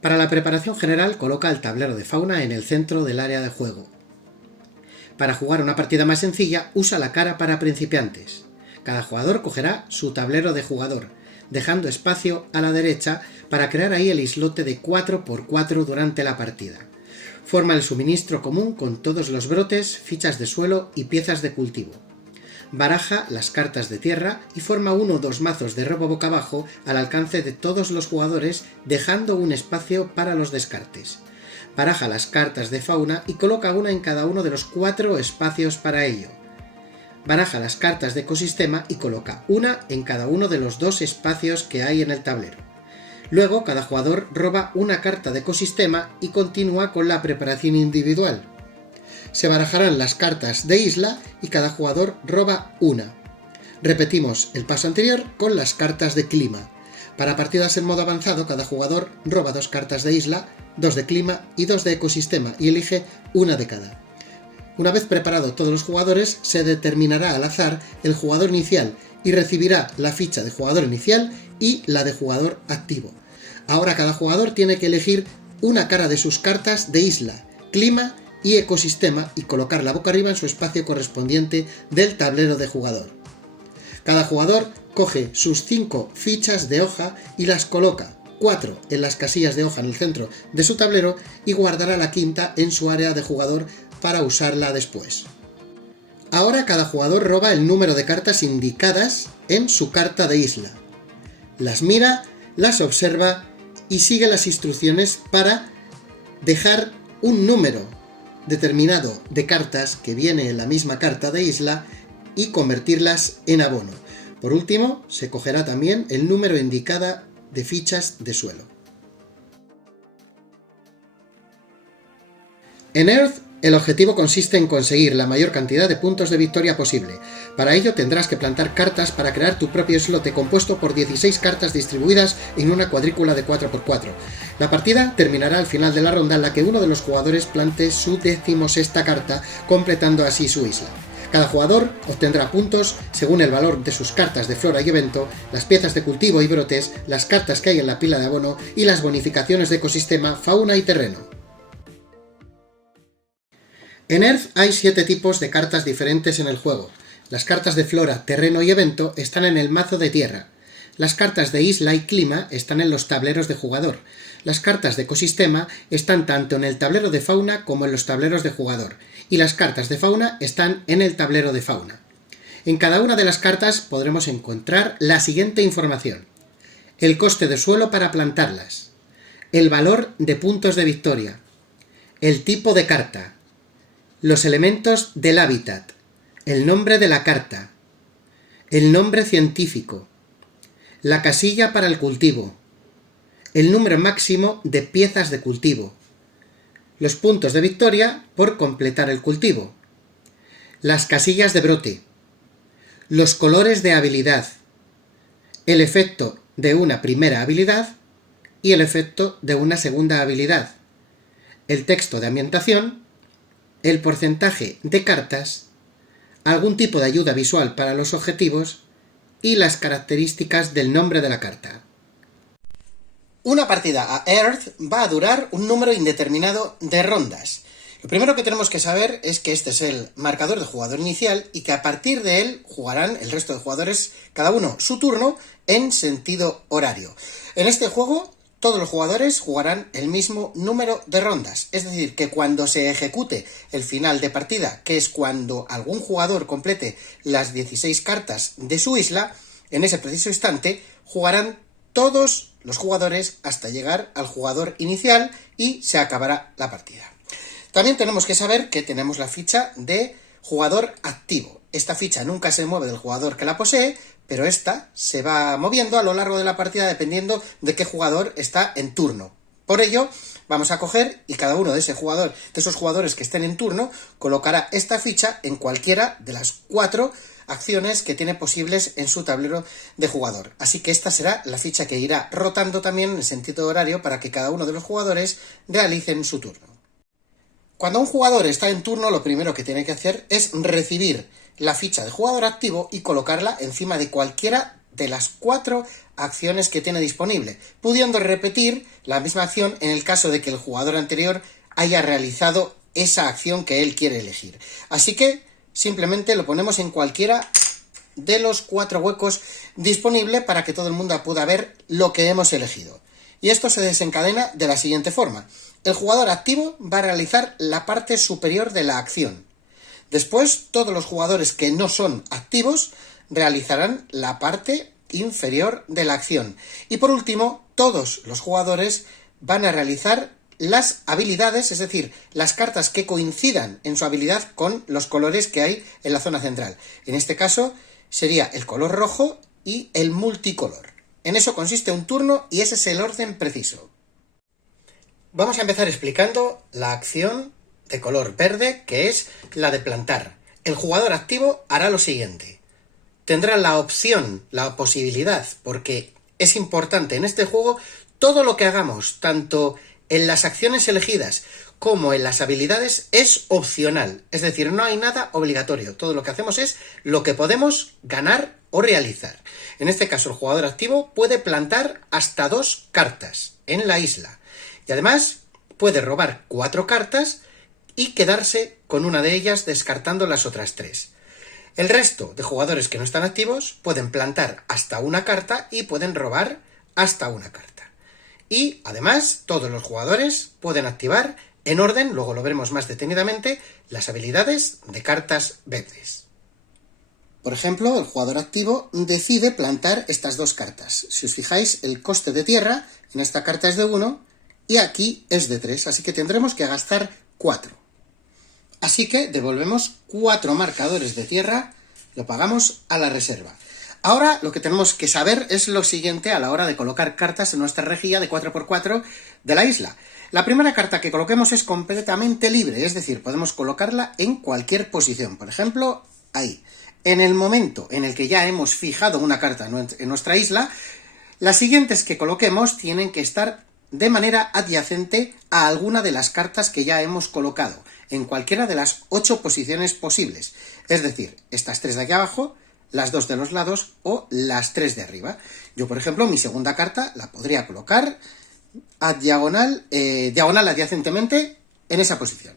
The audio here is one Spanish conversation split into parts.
Para la preparación general, coloca el tablero de fauna en el centro del área de juego. Para jugar una partida más sencilla, usa la cara para principiantes. Cada jugador cogerá su tablero de jugador, dejando espacio a la derecha para crear ahí el islote de 4×4 durante la partida. Forma el suministro común con todos los brotes, fichas de suelo y piezas de cultivo. Baraja las cartas de tierra y forma 1 o 2 mazos de robo boca abajo al alcance de todos los jugadores, dejando un espacio para los descartes. Baraja las cartas de fauna y coloca una en cada uno de los 4 espacios para ello. Baraja las cartas de ecosistema y coloca una en cada uno de los 2 espacios que hay en el tablero. Luego, cada jugador roba una carta de ecosistema y continúa con la preparación individual. Se barajarán las cartas de isla y cada jugador roba una. Repetimos el paso anterior con las cartas de clima. Para partidas en modo avanzado, cada jugador roba 2 cartas de isla, 2 de clima y 2 de ecosistema y elige una de cada. Una vez preparado todos los jugadores, se determinará al azar el jugador inicial y recibirá la ficha de jugador inicial y la de jugador activo. Ahora cada jugador tiene que elegir una cara de sus cartas de isla, clima y ecosistema y colocarla boca arriba en su espacio correspondiente del tablero de jugador. Cada jugador coge sus 5 fichas de hoja y las coloca 4 en las casillas de hoja en el centro de su tablero y guardará la quinta en su área de jugador para usarla después. Ahora cada jugador roba el número de cartas indicadas en su carta de isla. Las mira, las observa y sigue las instrucciones para dejar un número determinado de cartas que viene en la misma carta de isla y convertirlas en abono. Por último, se cogerá también el número indicado de fichas de suelo. En Earth, el objetivo consiste en conseguir la mayor cantidad de puntos de victoria posible. Para ello tendrás que plantar cartas para crear tu propio islote compuesto por 16 cartas distribuidas en una cuadrícula de 4×4. La partida terminará al final de la ronda en la que uno de los jugadores plante su 16ª carta, completando así su isla. Cada jugador obtendrá puntos según el valor de sus cartas de flora y evento, las piezas de cultivo y brotes, las cartas que hay en la pila de abono y las bonificaciones de ecosistema, fauna y terreno. En Earth hay 7 tipos de cartas diferentes en el juego. Las cartas de flora, terreno y evento están en el mazo de tierra. Las cartas de isla y clima están en los tableros de jugador. Las cartas de ecosistema están tanto en el tablero de fauna como en los tableros de jugador. Y las cartas de fauna están en el tablero de fauna. En cada una de las cartas podremos encontrar la siguiente información: el coste de suelo para plantarlas, el valor de puntos de victoria, el tipo de carta, los elementos del hábitat, el nombre de la carta, el nombre científico, la casilla para el cultivo, el número máximo de piezas de cultivo, los puntos de victoria por completar el cultivo, las casillas de brote, los colores de habilidad, el efecto de una primera habilidad y el efecto de una segunda habilidad, el texto de ambientación, el porcentaje de cartas, algún tipo de ayuda visual para los objetivos y las características del nombre de la carta. Una partida a Earth va a durar un número indeterminado de rondas. Lo primero que tenemos que saber es que este es el marcador de jugador inicial y que a partir de él jugarán el resto de jugadores, cada uno su turno, en sentido horario. En este juego todos los jugadores jugarán el mismo número de rondas, es decir, que cuando se ejecute el final de partida, que es cuando algún jugador complete las 16 cartas de su isla, en ese preciso instante jugarán todos los jugadores hasta llegar al jugador inicial y se acabará la partida. También tenemos que saber que tenemos la ficha de jugador activo. Esta ficha nunca se mueve del jugador que la posee, pero esta se va moviendo a lo largo de la partida dependiendo de qué jugador está en turno. Por ello, vamos a coger y cada uno de esos jugadores que estén en turno, colocará esta ficha en cualquiera de las 4 acciones que tiene posibles en su tablero de jugador. Así que esta será la ficha que irá rotando también en sentido horario para que cada uno de los jugadores realicen su turno. Cuando un jugador está en turno, lo primero que tiene que hacer es recibir la ficha de jugador activo y colocarla encima de cualquiera de las 4 acciones que tiene disponible, pudiendo repetir la misma acción en el caso de que el jugador anterior haya realizado esa acción que él quiere elegir. Así que simplemente lo ponemos en cualquiera de los 4 huecos disponibles para que todo el mundo pueda ver lo que hemos elegido. Y esto se desencadena de la siguiente forma. El jugador activo va a realizar la parte superior de la acción. Después, todos los jugadores que no son activos realizarán la parte inferior de la acción. Y por último, todos los jugadores van a realizar las habilidades, es decir, las cartas que coincidan en su habilidad con los colores que hay en la zona central. En este caso sería el color rojo y el multicolor. En eso consiste un turno y ese es el orden preciso. Vamos a empezar explicando la acción de color verde, que es la de plantar. El jugador activo hará lo siguiente. Tendrá la opción, la posibilidad, porque es importante en este juego todo lo que hagamos, tanto en las acciones elegidas como en las habilidades, es opcional. Es decir, no hay nada obligatorio. Todo lo que hacemos es lo que podemos ganar o realizar. En este caso, el jugador activo puede plantar hasta 2 cartas en la isla. Y además puede robar 4 cartas y quedarse con una de ellas descartando las otras 3. El resto de jugadores que no están activos pueden plantar hasta 1 carta y pueden robar hasta 1 carta. Y además todos los jugadores pueden activar en orden, luego lo veremos más detenidamente, las habilidades de cartas verdes. Por ejemplo, el jugador activo decide plantar estas 2 cartas. Si os fijáis, el coste de tierra en esta carta es de 1 y aquí es de 3, así que tendremos que gastar 4. Así que devolvemos 4 marcadores de tierra, lo pagamos a la reserva. Ahora lo que tenemos que saber es lo siguiente a la hora de colocar cartas en nuestra rejilla de 4×4 de la isla. La primera carta que coloquemos es completamente libre, es decir, podemos colocarla en cualquier posición. Por ejemplo, ahí. En el momento en el que ya hemos fijado una carta en nuestra isla, las siguientes que coloquemos tienen que estar de manera adyacente a alguna de las cartas que ya hemos colocado, en cualquiera de las 8 posiciones posibles. Es decir, estas 3 de aquí abajo, las 2 de los lados o las 3 de arriba. Yo, por ejemplo, mi segunda carta la podría colocar diagonal adyacentemente en esa posición.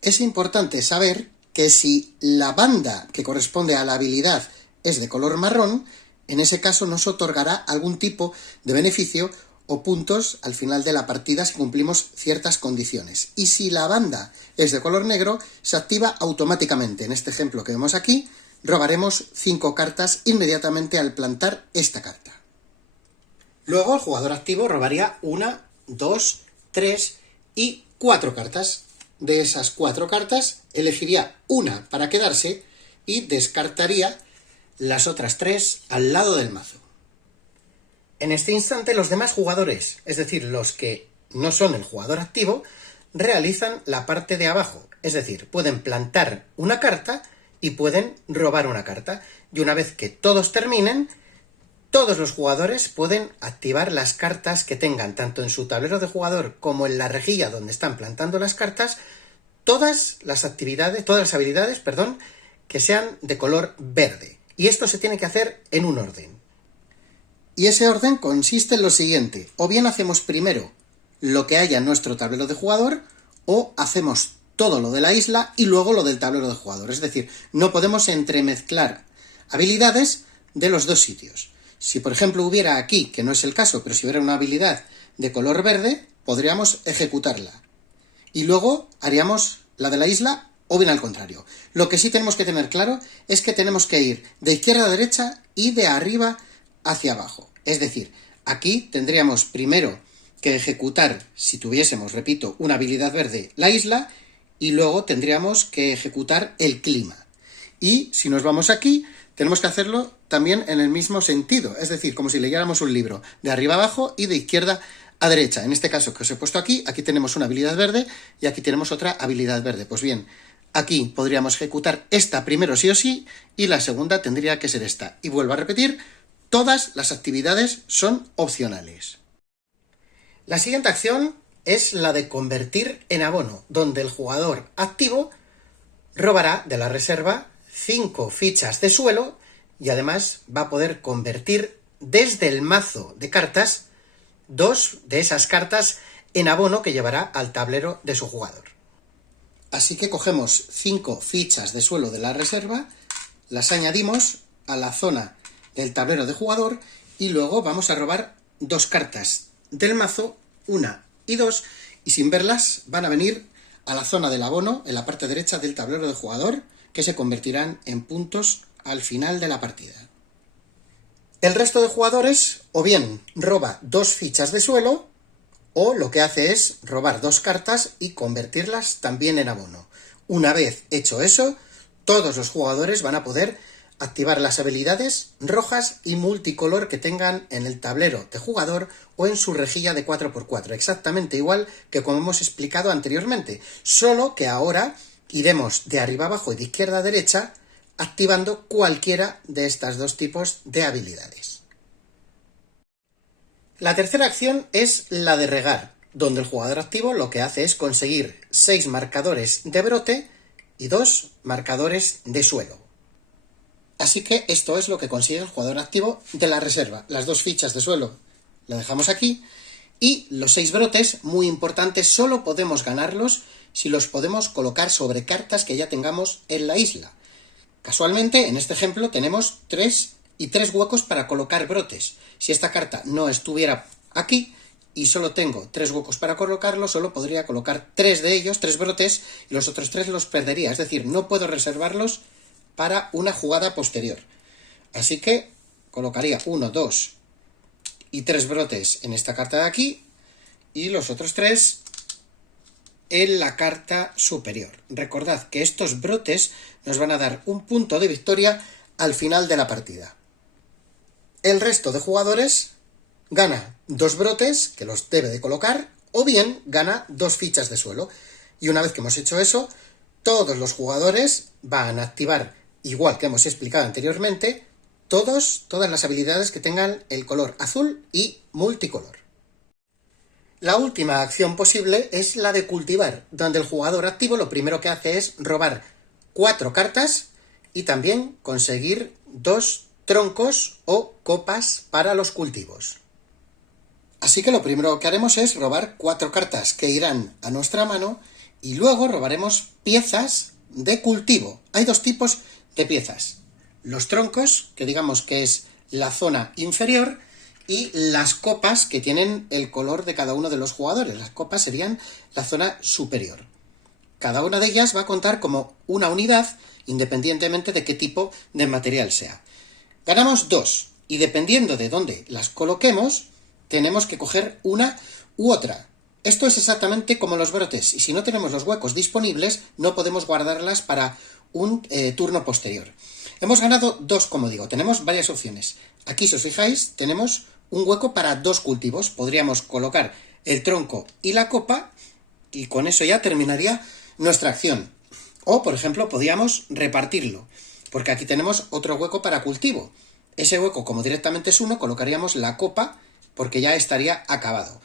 Es importante saber que si la banda que corresponde a la habilidad es de color marrón, en ese caso nos otorgará algún tipo de beneficio o puntos al final de la partida si cumplimos ciertas condiciones. Y si la banda es de color negro, se activa automáticamente. En este ejemplo que vemos aquí, robaremos 5 cartas inmediatamente al plantar esta carta. Luego el jugador activo robaría 1, 2, 3 y 4 cartas. De esas 4 cartas elegiría una para quedarse y descartaría las otras 3 al lado del mazo. En este instante los demás jugadores, es decir, los que no son el jugador activo, realizan la parte de abajo, es decir, pueden plantar una carta y pueden robar una carta. Y una vez que todos terminen, todos los jugadores pueden activar las cartas que tengan, tanto en su tablero de jugador como en la rejilla donde están plantando las cartas, todas las habilidades, que sean de color verde. Y esto se tiene que hacer en un orden. Y ese orden consiste en lo siguiente: o bien hacemos primero lo que haya en nuestro tablero de jugador, o hacemos todo lo de la isla y luego lo del tablero de jugador. Es decir, no podemos entremezclar habilidades de los 2 sitios. Si por ejemplo hubiera aquí, que no es el caso, pero si hubiera una habilidad de color verde, podríamos ejecutarla. Y luego haríamos la de la isla, o bien al contrario. Lo que sí tenemos que tener claro es que tenemos que ir de izquierda a derecha y de arriba hacia abajo. Es decir, aquí tendríamos primero que ejecutar, si tuviésemos, repito, una habilidad verde, la isla, y luego tendríamos que ejecutar el clima. Y si nos vamos aquí, tenemos que hacerlo también en el mismo sentido, es decir, como si leyéramos un libro, de arriba abajo y de izquierda a derecha. En este caso que os he puesto aquí tenemos una habilidad verde y aquí tenemos otra habilidad verde. Pues bien, aquí podríamos ejecutar esta primero sí o sí y la segunda tendría que ser esta. Y vuelvo a repetir, todas las actividades son opcionales. La siguiente acción es la de convertir en abono, donde el jugador activo robará de la reserva 5 fichas de suelo y además va a poder convertir desde el mazo de cartas 2 de esas cartas en abono que llevará al tablero de su jugador. Así que cogemos 5 fichas de suelo de la reserva, las añadimos a la zona del tablero de jugador y luego vamos a robar 2 cartas del mazo, 1 y 2, y sin verlas van a venir a la zona del abono en la parte derecha del tablero de jugador, que se convertirán en puntos al final de la partida. El resto de jugadores o bien roba 2 fichas de suelo o lo que hace es robar 2 cartas y convertirlas también en abono. Una vez hecho eso, todos los jugadores van a poder activar las habilidades rojas y multicolor que tengan en el tablero de jugador o en su rejilla de 4×4, exactamente igual que como hemos explicado anteriormente, solo que ahora iremos de arriba abajo y de izquierda a derecha activando cualquiera de estos 2 tipos de habilidades. La tercera acción es la de regar, donde el jugador activo lo que hace es conseguir 6 marcadores de brote y 2 marcadores de suelo. Así que esto es lo que consigue el jugador activo de la reserva. Las 2 fichas de suelo las dejamos aquí y los 6 brotes, muy importantes, solo podemos ganarlos si los podemos colocar sobre cartas que ya tengamos en la isla. Casualmente, en este ejemplo, tenemos 3 y 3 huecos para colocar brotes. Si esta carta no estuviera aquí y solo tengo 3 huecos para colocarlo, solo podría colocar 3 de ellos, 3 brotes, y los otros 3 los perdería. Es decir, no puedo reservarlos para una jugada posterior. Así que colocaría 1, 2 y 3 brotes en esta carta de aquí y los otros 3 en la carta superior. Recordad que estos brotes nos van a dar un punto de victoria al final de la partida. El resto de jugadores gana 2 brotes, que los debe de colocar, o bien gana 2 fichas de suelo. Y una vez que hemos hecho eso, todos los jugadores van a activar, igual que hemos explicado anteriormente, todas las habilidades que tengan el color azul y multicolor. La última acción posible es la de cultivar, donde el jugador activo lo primero que hace es robar 4 cartas y también conseguir 2 troncos o copas para los cultivos. Así que lo primero que haremos es robar 4 cartas que irán a nuestra mano y luego robaremos piezas de cultivo. Hay 2 tipos de piezas. Los troncos, que digamos que es la zona inferior, y las copas, que tienen el color de cada uno de los jugadores. Las copas serían la zona superior. Cada una de ellas va a contar como una unidad, independientemente de qué tipo de material sea. Ganamos 2, y dependiendo de dónde las coloquemos, tenemos que coger una u otra. Esto es exactamente como los brotes, y si no tenemos los huecos disponibles, no podemos guardarlas para un turno posterior. Hemos ganado 2, como digo, tenemos varias opciones. Aquí, si os fijáis, tenemos un hueco para 2 cultivos. Podríamos colocar el tronco y la copa, y con eso ya terminaría nuestra acción. O, por ejemplo, podríamos repartirlo, porque aquí tenemos otro hueco para cultivo. Ese hueco, como directamente es 1, colocaríamos la copa, porque ya estaría acabado.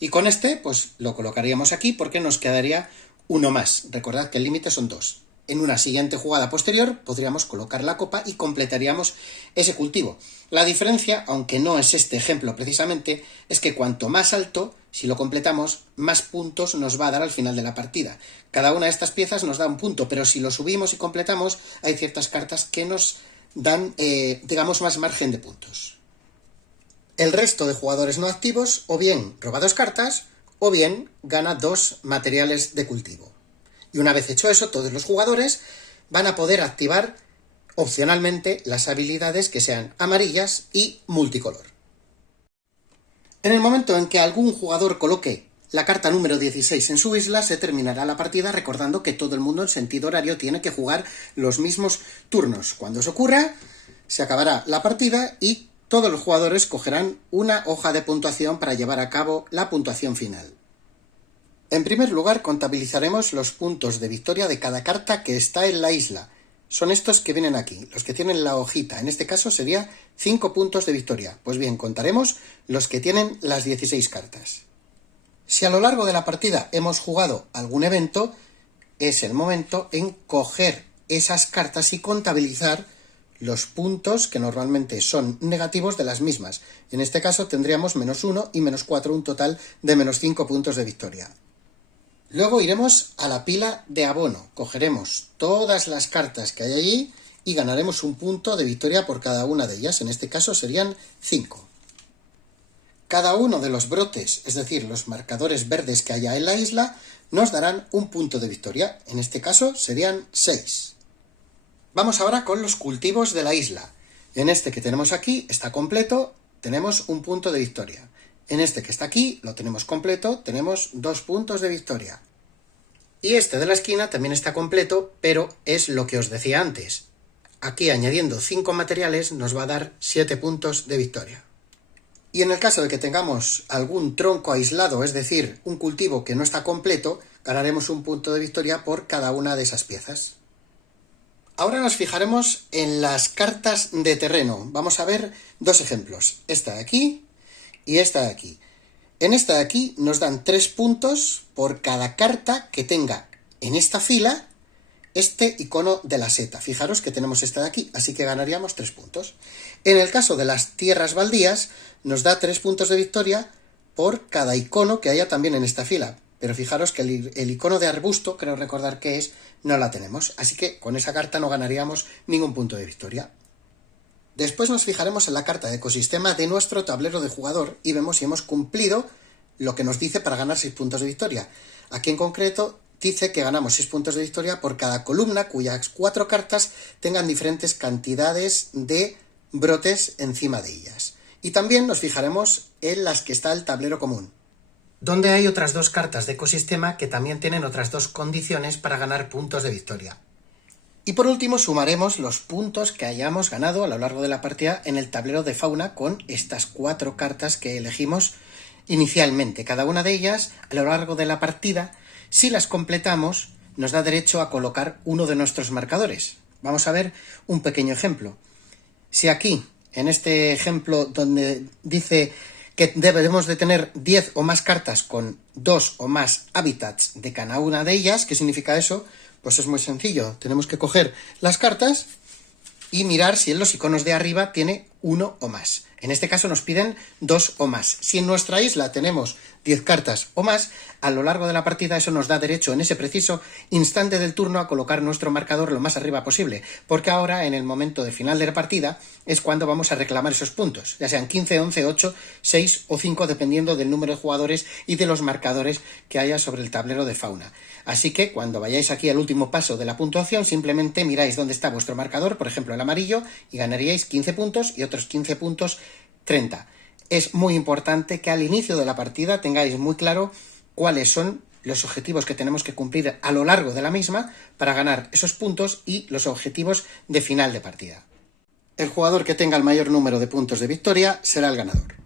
Y con este, pues lo colocaríamos aquí, porque nos quedaría uno más. Recordad que el límite son 2. En una siguiente jugada posterior podríamos colocar la copa y completaríamos ese cultivo. La diferencia, aunque no es este ejemplo precisamente, es que cuanto más alto, si lo completamos, más puntos nos va a dar al final de la partida. Cada una de estas piezas nos da un punto, pero si lo subimos y completamos, hay ciertas cartas que nos dan, digamos, más margen de puntos. El resto de jugadores no activos o bien roba 2 cartas o bien gana 2 materiales de cultivo. Y una vez hecho eso, todos los jugadores van a poder activar opcionalmente las habilidades que sean amarillas y multicolor. En el momento en que algún jugador coloque la carta número 16 en su isla, se terminará la partida, recordando que todo el mundo en sentido horario tiene que jugar los mismos turnos. Cuando eso ocurra, se acabará la partida y todos los jugadores cogerán una hoja de puntuación para llevar a cabo la puntuación final. En primer lugar, contabilizaremos los puntos de victoria de cada carta que está en la isla. Son estos que vienen aquí, los que tienen la hojita. En este caso sería 5 puntos de victoria. Pues bien, contaremos los que tienen las 16 cartas. Si a lo largo de la partida hemos jugado algún evento, es el momento en coger esas cartas y contabilizar los puntos que normalmente son negativos de las mismas. En este caso tendríamos -1 y -4, un total de -5 puntos de victoria. Luego iremos a la pila de abono, cogeremos todas las cartas que hay allí y ganaremos un punto de victoria por cada una de ellas, en este caso serían 5. Cada uno de los brotes, es decir, los marcadores verdes que haya en la isla, nos darán un punto de victoria, en este caso serían 6. Vamos ahora con los cultivos de la isla. En este que tenemos aquí está completo, tenemos un punto de victoria. En este que está aquí lo tenemos completo, tenemos 2 puntos de victoria. Y este de la esquina también está completo, pero es lo que os decía antes. Aquí añadiendo 5 materiales nos va a dar 7 puntos de victoria. Y en el caso de que tengamos algún tronco aislado, es decir, un cultivo que no está completo, ganaremos un punto de victoria por cada una de esas piezas. Ahora nos fijaremos en las cartas de terreno. Vamos a ver 2 ejemplos. Esta de aquí y esta de aquí. En esta de aquí nos dan 3 puntos por cada carta que tenga en esta fila este icono de la seta. Fijaros que tenemos esta de aquí, así que ganaríamos 3 puntos. En el caso de las tierras baldías, nos da 3 puntos de victoria por cada icono que haya también en esta fila. Pero fijaros que el icono de arbusto, creo recordar que es, no la tenemos. Así que con esa carta no ganaríamos ningún punto de victoria. Después nos fijaremos en la carta de ecosistema de nuestro tablero de jugador y vemos si hemos cumplido lo que nos dice para ganar 6 puntos de victoria. Aquí en concreto dice que ganamos 6 puntos de victoria por cada columna cuyas 4 cartas tengan diferentes cantidades de brotes encima de ellas. Y también nos fijaremos en las que está el tablero común, donde hay otras 2 cartas de ecosistema que también tienen otras 2 condiciones para ganar puntos de victoria. Y por último sumaremos los puntos que hayamos ganado a lo largo de la partida en el tablero de fauna con estas 4 cartas que elegimos inicialmente. Cada una de ellas a lo largo de la partida, si las completamos, nos da derecho a colocar uno de nuestros marcadores. Vamos a ver un pequeño ejemplo. Si aquí, en este ejemplo donde dice que debemos de tener 10 o más cartas con 2 o más hábitats de cada una de ellas, ¿qué significa eso? Pues es muy sencillo. Tenemos que coger las cartas y mirar si en los iconos de arriba tiene 1 o más. En este caso nos piden 2 o más. Si en nuestra isla tenemos 10 cartas o más, a lo largo de la partida eso nos da derecho en ese preciso instante del turno a colocar nuestro marcador lo más arriba posible, porque ahora en el momento de final de la partida es cuando vamos a reclamar esos puntos, ya sean 15, 11, 8, 6 o 5, dependiendo del número de jugadores y de los marcadores que haya sobre el tablero de fauna. Así que cuando vayáis aquí al último paso de la puntuación, simplemente miráis dónde está vuestro marcador, por ejemplo el amarillo, y ganaríais 15 puntos y otros 15 puntos 30. Es muy importante que al inicio de la partida tengáis muy claro cuáles son los objetivos que tenemos que cumplir a lo largo de la misma para ganar esos puntos y los objetivos de final de partida. El jugador que tenga el mayor número de puntos de victoria será el ganador.